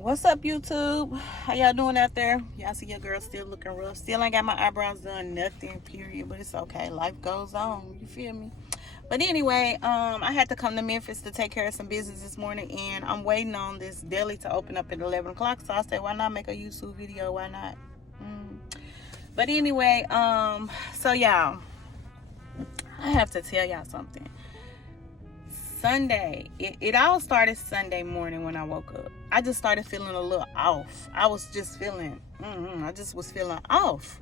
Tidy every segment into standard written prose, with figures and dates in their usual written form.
What's up, YouTube? How y'all doing out there? Y'all see your girl still looking rough. Still ain't got my eyebrows done, nothing, period. But it's okay. Life goes on. You feel me? But anyway, I had to come to Memphis to take care of some business this morning, and I'm waiting on this deli to open up at 11 o'clock. So I said, why not make a YouTube video? Why not? But anyway, so y'all, I have to tell y'all something. Sunday, it all started Sunday morning when I woke up. I just started feeling a little off. I was just feeling, I just was feeling off.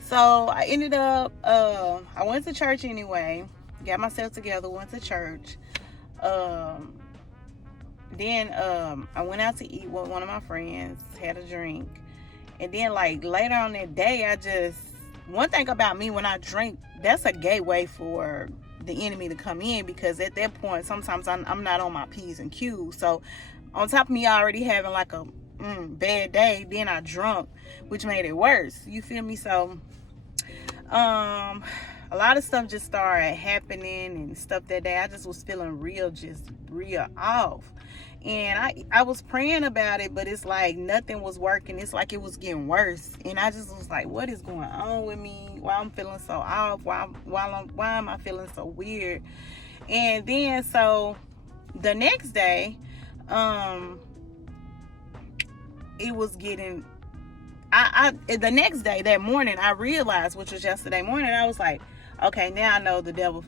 So I ended up, I went to church anyway, got myself together, went to church. Then I went out to eat with one of my friends, had a drink. And then like later on that day, one thing about me, when I drink, that's a gateway for the enemy to come in, because at that point sometimes I'm not on my P's and Q's. So on top of me already having like a bad day, then I drunk, which made it worse. You feel me? So a lot of stuff just started happening and stuff that day. I just was feeling real off. And I was praying about it, but it's like nothing was working. It's like it was getting worse. And I just was like, what is going on with me? Why I'm feeling so off? Why am I feeling so weird? And then so the next day, it was getting the next day, that morning, I realized, which was yesterday morning, I was like, okay, now I know the devil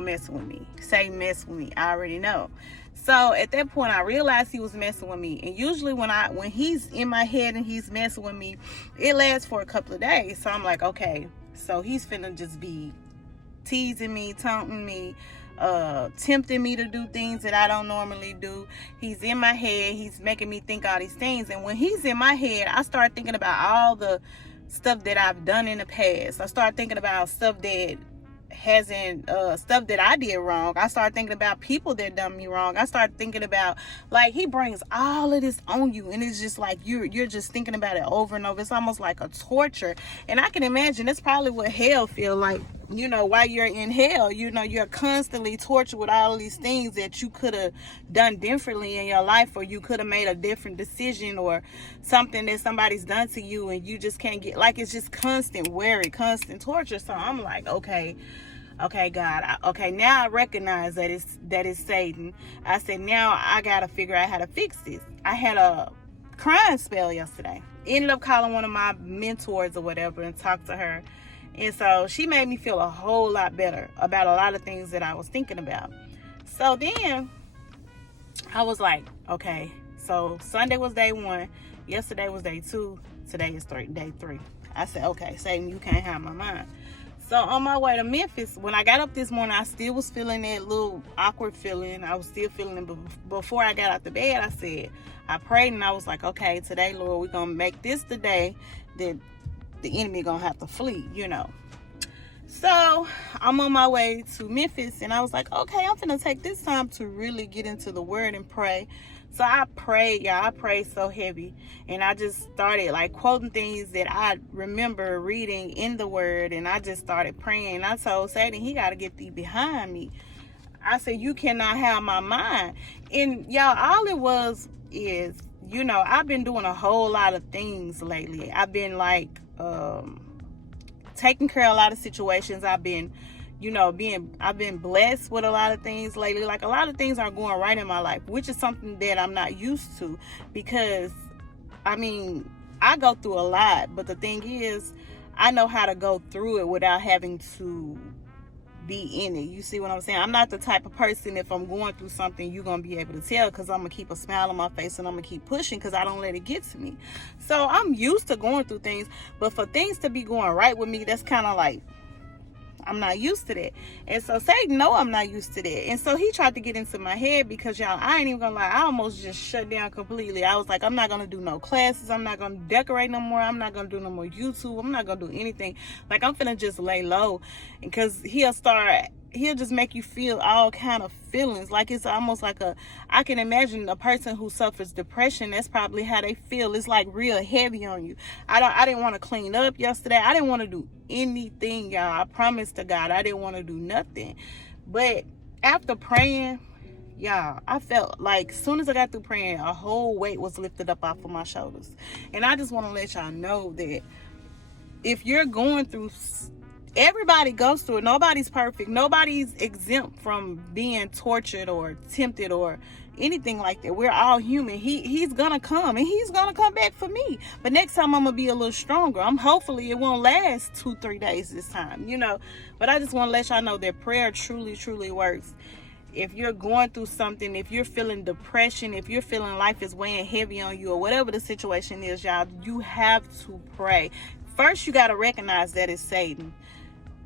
messing with me. Satan messing with me. I already know. So at that point, I realized he was messing with me. And usually when he's in my head and he's messing with me, it lasts for a couple of days. So I'm like, okay, so he's finna just be teasing me, taunting me, tempting me to do things that I don't normally do. He's in my head. He's making me think all these things. And when he's in my head, I start thinking about all the stuff that I've done in the past. I start thinking about stuff that stuff that I did wrong. I started thinking about people that done me wrong. I started thinking about, like, he brings all of this on you, and it's just like you're just thinking about it over and over. It's almost like a torture. And I can imagine that's probably what hell feel like, while you're in hell. You're constantly tortured with all of these things that you could have done differently in your life, or you could have made a different decision, or something that somebody's done to you and you just can't get, like, it's just constant worry, constant torture. So I'm like, okay, God, okay, now I recognize that it's Satan. I said, now I gotta figure out how to fix this. I had a crying spell yesterday. Ended up calling one of my mentors or whatever and talked to her. And so she made me feel a whole lot better about a lot of things that I was thinking about. So then I was like, okay, so Sunday was day 1. Yesterday was day 2. Today is day 3. I said, okay, Satan, you can't have my mind. So on my way to Memphis, when I got up this morning, I still was feeling that little awkward feeling. I was still feeling it. But before I got out the bed, I prayed, and I was like, okay, today, Lord, we're going to make this the day that the enemy going to have to flee, So I'm on my way to Memphis, and I was like, okay, I'm going to take this time to really get into the word and pray. So I prayed, y'all. I prayed so heavy. And I just started like quoting things that I remember reading in the word. And I just started praying. And I told Satan, he got to get thee behind me. I said, you cannot have my mind. And y'all, all it was is, I've been doing a whole lot of things lately. I've been like taking care of a lot of situations. I've been blessed with a lot of things lately. Like, a lot of things are going right in my life, which is something that I'm not used to, because I go through a lot, but the thing is, I know how to go through it without having to be in it. You see what I'm saying? I'm not the type of person, if I'm going through something, you're going to be able to tell, because I'm going to keep a smile on my face and I'm going to keep pushing, because I don't let it get to me. So I'm used to going through things, but for things to be going right with me, that's kind of like, I'm not used to that. And so Satan know I'm not used to that. And so he tried to get into my head, because y'all, I ain't even gonna lie, I almost just shut down completely. I was like, I'm not gonna do no classes. I'm not gonna decorate no more. I'm not gonna do no more YouTube. I'm not gonna do anything. Like, I'm finna just lay low, because he'll just make you feel all kind of feelings. Like, it's almost like I can imagine a person who suffers depression, that's probably how they feel. It's like real heavy on you. I didn't want to clean up yesterday. I didn't want to do anything, y'all. I promised to God I didn't want to do nothing. But after praying, Y'all, I felt like as soon as I got through praying, a whole weight was lifted up off of my shoulders. And I just want to let y'all know that if you're going through, everybody goes through it. Nobody's perfect. Nobody's exempt from being tortured or tempted or anything like that. We're all human. He's gonna come, and he's gonna come back for me. But next time I'm gonna be a little stronger. Hopefully it won't last 2-3 days this time, But I just want to let y'all know that prayer truly works. If you're going through something, if you're feeling depression, if you're feeling life is weighing heavy on you, or whatever the situation is, y'all, you have to pray. First, you got to recognize that it's Satan.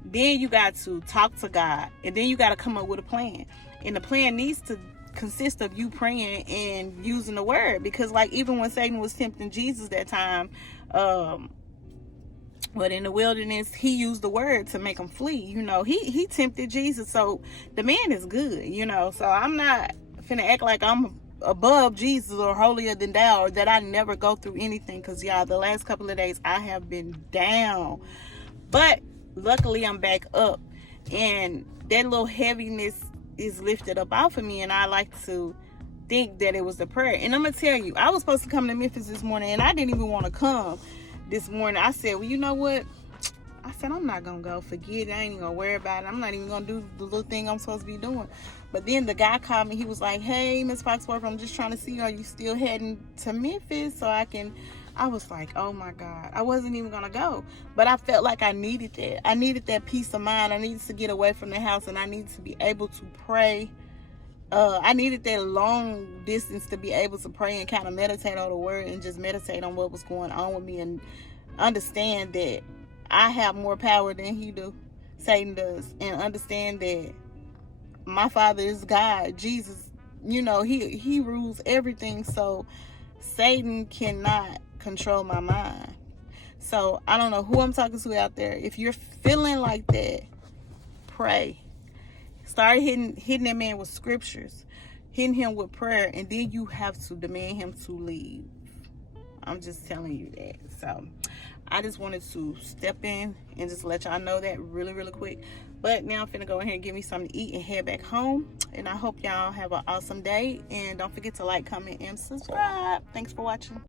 Then you got to talk to God, and then you got to come up with a plan. And the plan needs to consist of you praying and using the word, because like even when Satan was tempting Jesus that time, but in the wilderness, he used the word to make him flee. He tempted Jesus. So the man is good, So I'm not finna act like I'm above Jesus or holier than thou, or that I never go through anything. Because, y'all, the last couple of days I have been down. But luckily I'm back up. And that little heaviness is lifted up off of me. And I like to think that it was the prayer. And I'm going to tell you, I was supposed to come to Memphis this morning, and I didn't even want to come. This morning I said, well, you know what, I said, I'm not gonna go. Forget it. I ain't even gonna worry about it. I'm not even gonna do the little thing I'm supposed to be doing. But then the guy called me. He was like, hey, Miss Foxworth, I'm just trying to see, are you still heading to Memphis so I can. I was like, oh my God, I wasn't even gonna go. But I felt like I needed that. I needed that peace of mind. I needed to get away from the house, and I needed to be able to pray. I needed that long distance to be able to pray and kind of meditate on the word, and just meditate on what was going on with me, and understand that I have more power than Satan does, and understand that my Father is God, Jesus. He rules everything, so Satan cannot control my mind. So I don't know who I'm talking to out there. If you're feeling like that, pray. Start hitting that man with scriptures, hitting him with prayer, and then you have to demand him to leave. I'm just telling you that. So I just wanted to step in and just let y'all know that really quick. But now I'm finna go ahead and get me something to eat and head back home. And I hope y'all have an awesome day. And don't forget to like, comment, and subscribe. Thanks for watching.